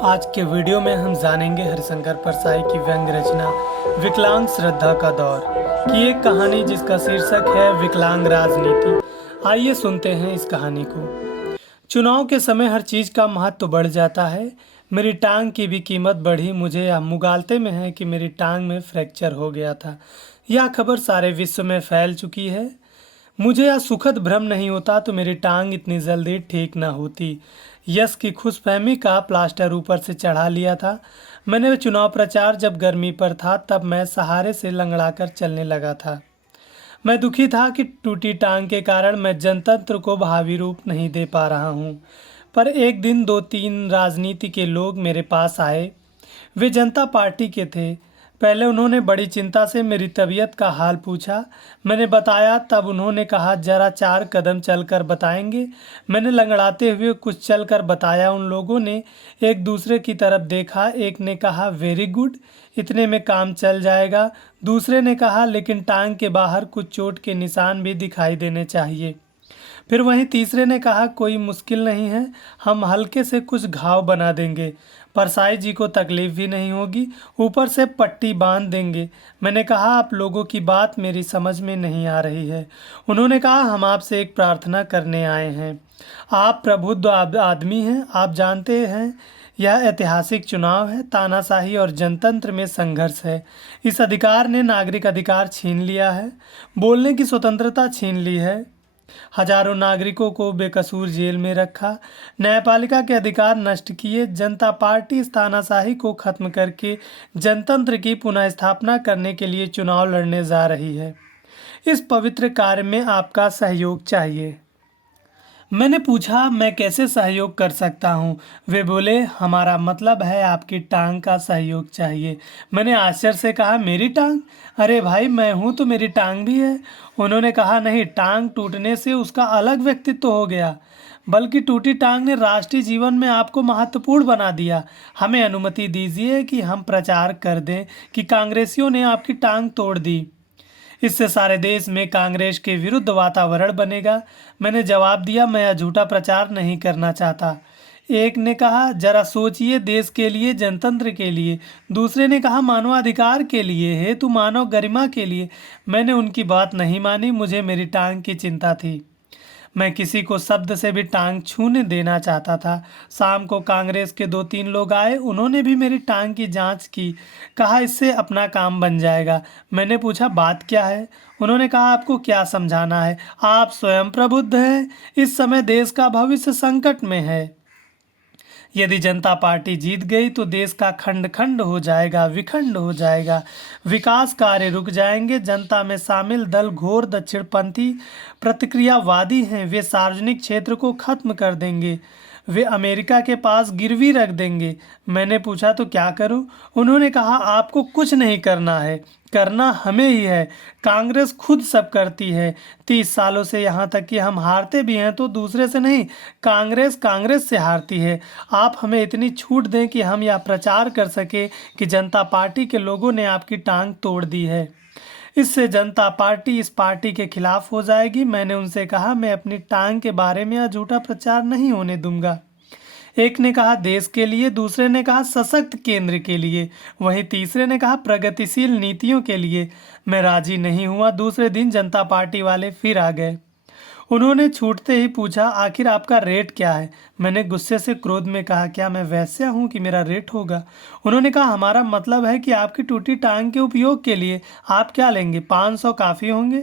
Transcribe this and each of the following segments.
आज के वीडियो में हम जानेंगे हरिशंकर परसाई की व्यंग रचना विकलांग श्रद्धा का दौर की एक कहानी जिसका शीर्षक है विकलांग राजनीति। आइए सुनते हैं इस कहानी को। चुनाव के समय हर चीज़ का महत्व बढ़ जाता है। मेरी टांग की भी कीमत बढ़ी। मुझे यह मुगालते में है कि मेरी टांग में फ्रैक्चर हो गया था। यह खबर सारे विश्व में फैल चुकी है। मुझे यह सुखद भ्रम नहीं होता तो मेरी टांग इतनी जल्दी ठीक न होती। यश की खुशफहमी का प्लास्टर ऊपर से चढ़ा लिया था। मैंने चुनाव प्रचार जब गर्मी पर था तब मैं सहारे से लंगड़ाकर चलने लगा था। मैं दुखी था कि टूटी टांग के कारण मैं जनतंत्र को भावी रूप नहीं दे पा रहा हूँ। पर एक दिन 2-3 राजनीति के लोग मेरे पास आए। वे जनता पार्टी के थे। पहले उन्होंने बड़ी चिंता से मेरी तबीयत का हाल पूछा। मैंने बताया तब उन्होंने कहा जरा 4 कदम चलकर बताएंगे। मैंने लंगड़ाते हुए कुछ चलकर बताया। उन लोगों ने एक दूसरे की तरफ देखा। एक ने कहा वेरी गुड, इतने में काम चल जाएगा। दूसरे ने कहा लेकिन टांग के बाहर कुछ चोट के निशान भी दिखाई देने चाहिए। फिर वहीं तीसरे ने कहा कोई मुश्किल नहीं है, हम हल्के से कुछ घाव बना देंगे, परसाई जी को तकलीफ भी नहीं होगी, ऊपर से पट्टी बांध देंगे। मैंने कहा आप लोगों की बात मेरी समझ में नहीं आ रही है। उन्होंने कहा हम आपसे एक प्रार्थना करने आए हैं। आप प्रबुद्ध आदमी हैं, आप जानते हैं यह ऐतिहासिक चुनाव है, तानाशाही और जनतंत्र में संघर्ष है। इस अधिकार ने नागरिक अधिकार छीन लिया है, बोलने की स्वतंत्रता छीन ली है, हजारों नागरिकों को बेकसूर जेल में रखा, न्यायपालिका के अधिकार नष्ट किए। जनता पार्टी इस तानाशाही को खत्म करके जनतंत्र की पुनः स्थापना करने के लिए चुनाव लड़ने जा रही है। इस पवित्र कार्य में आपका सहयोग चाहिए। मैंने पूछा मैं कैसे सहयोग कर सकता हूँ। वे बोले हमारा मतलब है आपकी टांग का सहयोग चाहिए। मैंने आश्चर्य से कहा मेरी टांग? अरे भाई मैं हूँ तो मेरी टांग भी है। उन्होंने कहा नहीं, टांग टूटने से उसका अलग व्यक्तित्व हो गया, बल्कि टूटी टांग ने राष्ट्रीय जीवन में आपको महत्वपूर्ण बना दिया। हमें अनुमति दीजिए कि हम प्रचार कर दें कि कांग्रेसियों ने आपकी टांग तोड़ दी। इससे सारे देश में कांग्रेस के विरुद्ध वातावरण बनेगा। मैंने जवाब दिया मैं यह झूठा प्रचार नहीं करना चाहता। एक ने कहा जरा सोचिए, देश के लिए, जनतंत्र के लिए। दूसरे ने कहा मानवाधिकार के लिए, हेतु मानव गरिमा के लिए। मैंने उनकी बात नहीं मानी। मुझे मेरी टांग की चिंता थी। मैं किसी को शब्द से भी टांग छूने देना चाहता था। शाम को कांग्रेस के 2-3 लोग आए। उन्होंने भी मेरी टांग की जांच की, कहा इससे अपना काम बन जाएगा। मैंने पूछा बात क्या है? उन्होंने कहा आपको क्या समझाना है, आप स्वयं प्रबुद्ध हैं। इस समय देश का भविष्य संकट में है। यदि जनता पार्टी जीत गई तो देश का खंड खंड हो जाएगा, विखंड हो जाएगा, विकास कार्य रुक जाएंगे। जनता में शामिल दल घोर दक्षिणपंथी प्रतिक्रियावादी हैं। वे सार्वजनिक क्षेत्र को खत्म कर देंगे, वे अमेरिका के पास गिरवी रख देंगे। मैंने पूछा तो क्या करूं? उन्होंने कहा आपको कुछ नहीं करना है, करना हमें ही है। कांग्रेस खुद सब करती है। 30 सालों से यहाँ तक कि हम हारते भी हैं तो दूसरे से नहीं, कांग्रेस से हारती है। आप हमें इतनी छूट दें कि हम यह प्रचार कर सके कि जनता पार्टी के लोगों ने आपकी टांग तोड़ दी है। इससे जनता पार्टी इस पार्टी के खिलाफ हो जाएगी। मैंने उनसे कहा मैं अपनी टांग के बारे में यह झूठा प्रचार नहीं होने दूंगा। एक ने कहा देश के लिए, दूसरे ने कहा सशक्त केंद्र के लिए, वहीं तीसरे ने कहा प्रगतिशील नीतियों के लिए। मैं राजी नहीं हुआ। दूसरे दिन जनता पार्टी वाले फिर आ गए। उन्होंने छूटते ही पूछा आखिर आपका रेट क्या है? मैंने गुस्से से क्रोध में कहा क्या मैं वैश्या हूँ कि मेरा रेट होगा? उन्होंने कहा हमारा मतलब है कि आपकी टूटी टांग के उपयोग के लिए आप क्या लेंगे? 500 काफ़ी होंगे।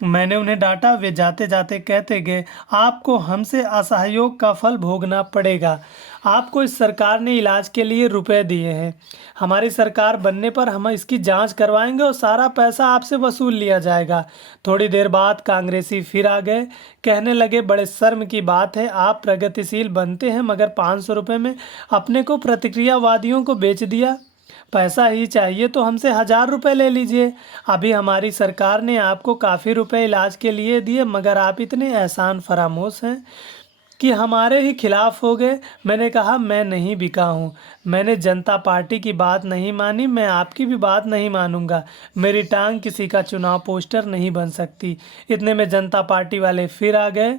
मैंने उन्हें डांटा। वे जाते जाते कहते गए आपको हमसे असहयोग का फल भोगना पड़ेगा। आपको इस सरकार ने इलाज के लिए रुपए दिए हैं। हमारी सरकार बनने पर हम इसकी जांच करवाएंगे और सारा पैसा आपसे वसूल लिया जाएगा। थोड़ी देर बाद कांग्रेसी फिर आ गए। कहने लगे बड़े शर्म की बात है, आप प्रगतिशील बनते हैं मगर 500 रुपये में अपने को प्रतिक्रियावादियों को बेच दिया। पैसा ही चाहिए तो हमसे 1000 रुपये ले लीजिए। अभी हमारी सरकार ने आपको काफ़ी रुपए इलाज के लिए दिए मगर आप इतने एहसान फरामोश हैं। कि हमारे ही खिलाफ हो गए। मैंने कहा मैं नहीं बिका हूँ, मैंने जनता पार्टी की बात नहीं मानी, मैं आपकी भी बात नहीं मानूंगा। मेरी टांग किसी का चुनाव पोस्टर नहीं बन सकती। इतने में जनता पार्टी वाले फिर आ गए।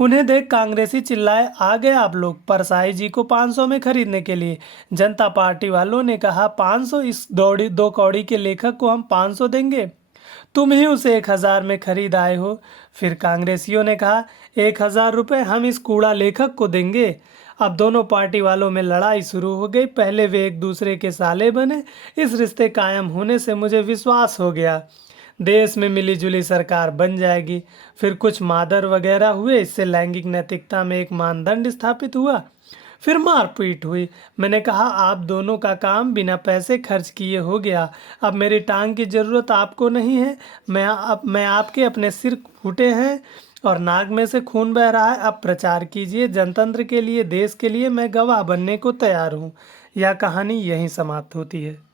उन्हें देख कांग्रेसी चिल्लाए, आ गए आप लोग परसाई जी को 500 में खरीदने के लिए। जनता पार्टी वालों ने कहा 500? इस दौड़ी दो कौड़ी के लेखक को हम 500 देंगे? तुम ही उसे 1000 में खरीद आए हो। फिर कांग्रेसियों ने कहा 1000 रुपये हम इस कूड़ा लेखक को देंगे। अब दोनों पार्टी वालों में लड़ाई शुरू हो गई। पहले वे एक दूसरे के साले बने। इस रिश्ते कायम होने से मुझे विश्वास हो गया देश में मिलीजुली सरकार बन जाएगी। फिर कुछ मादर वगैरह हुए, इससे लैंगिक नैतिकता में एक मानदंड स्थापित हुआ। फिर मारपीट हुई। मैंने कहा आप दोनों का काम बिना पैसे खर्च किए हो गया। अब मेरी टांग की ज़रूरत आपको नहीं है। मैं आपके अपने सिर फूटे हैं और नाक में से खून बह रहा है। अब प्रचार कीजिए। जनतंत्र के लिए, देश के लिए मैं गवाह बनने को तैयार हूँ। यह कहानी यहीं समाप्त होती है।